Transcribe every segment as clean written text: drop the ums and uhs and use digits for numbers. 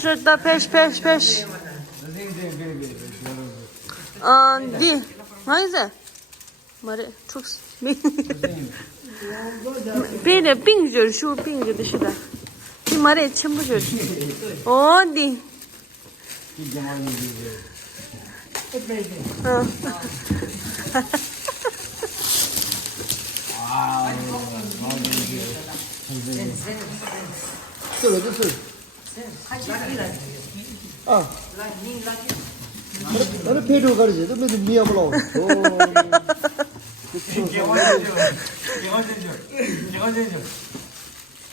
Şurada peş. Di. Neyse. Mare çok Beni bingi şu bingi dışında. Di mare çimbu jör. O di. 나는 배로 가르지. 너 무슨 미야 몰라.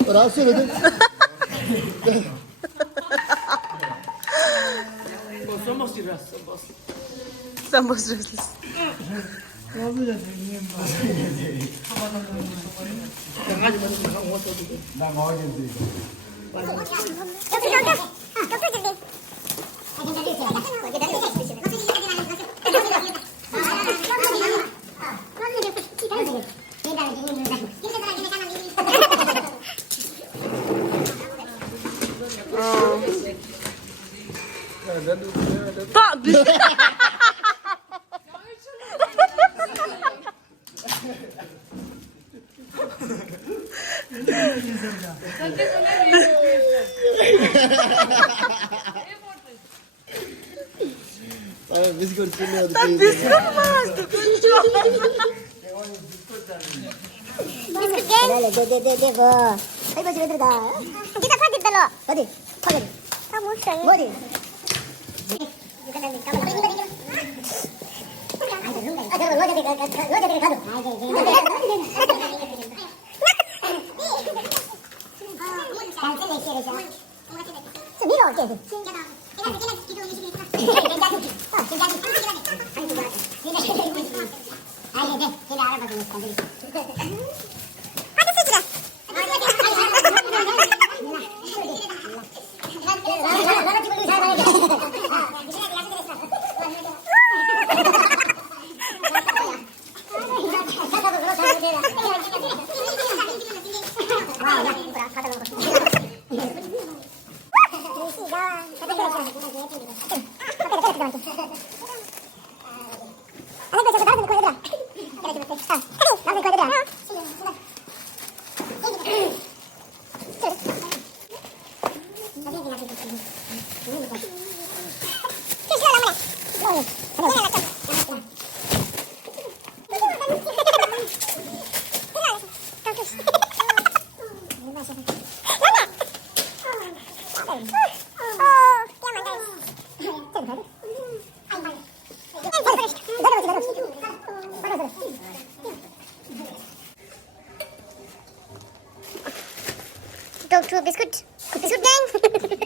라스거든. Sen basıyorsun. 나 먹어야지. Bak biz. 비스킷 찔러야 돼. Biz kalmaz. 비스킷 게임? 뭐. 아이고 집에 들어가. 기타 파티 별로. 어디? 파티. 아 못해. 뭐디? Talk to a biscuit. Biscuit gang.